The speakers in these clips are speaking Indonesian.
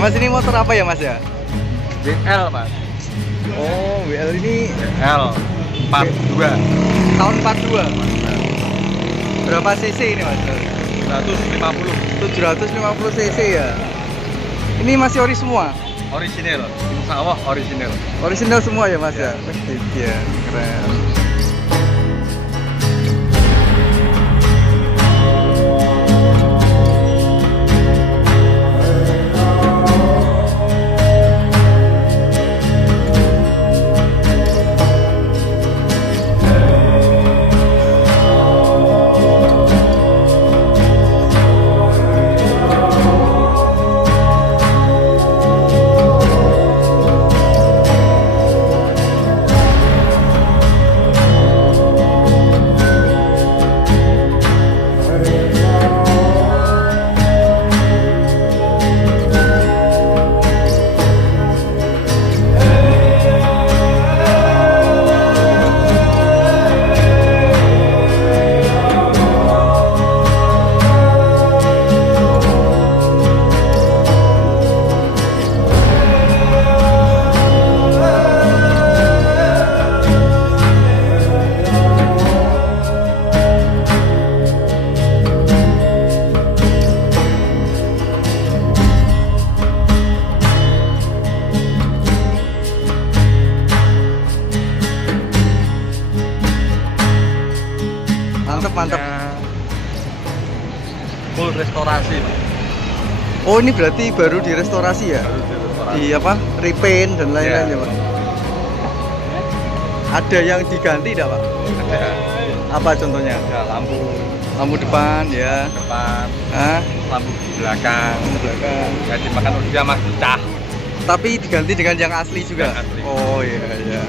Mas, ini motor apa ya Mas ya? WL Mas. Oh, WL ini WL 42 tahun 42. Berapa cc ini Mas? 150 750 cc ya. Ini masih ori semua. original. Insya Allah original. Original semua ya Mas ya. Iya, keren. Mantap. Full restorasi Mas. Oh, ini berarti baru direstorasi ya? Baru restorasi. Di apa? Repaint dan lain-lain ya Pak? Ada yang diganti tidak Pak? Ada. Apa contohnya? Ada Lampu depan ya. depan, Hah? lampu belakang. Lampu belakang. Ya dimakan udah Mas pecah. Tapi diganti dengan yang asli juga? Yang asli. Oh iya iya.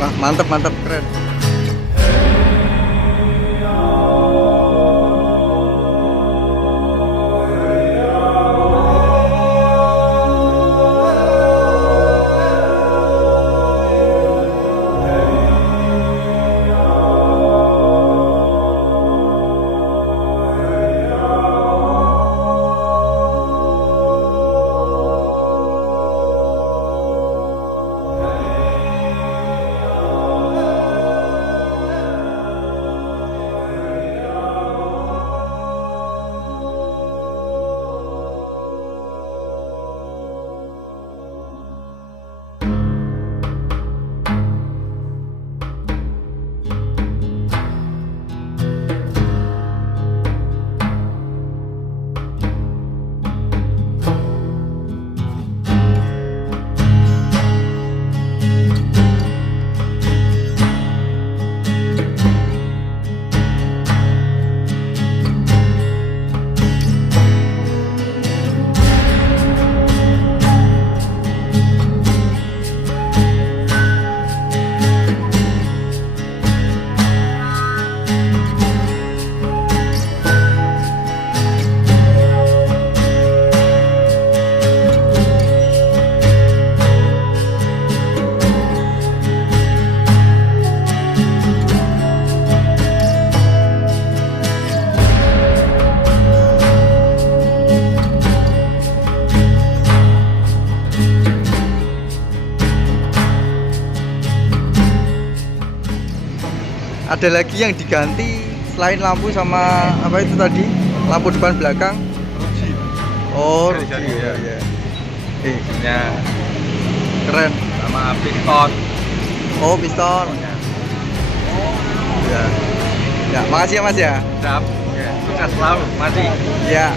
Wah, mantap keren. Ada lagi yang diganti selain lampu sama apa itu tadi? Lampu depan belakang? Ruji. Oh, Jadi, ruji ya. ya. Ya, Keren. sama piston. Oh, piston. Ya. Ya, makasih ya Mas ya. Siap. Ya, sukses selalu. Masih. Ya.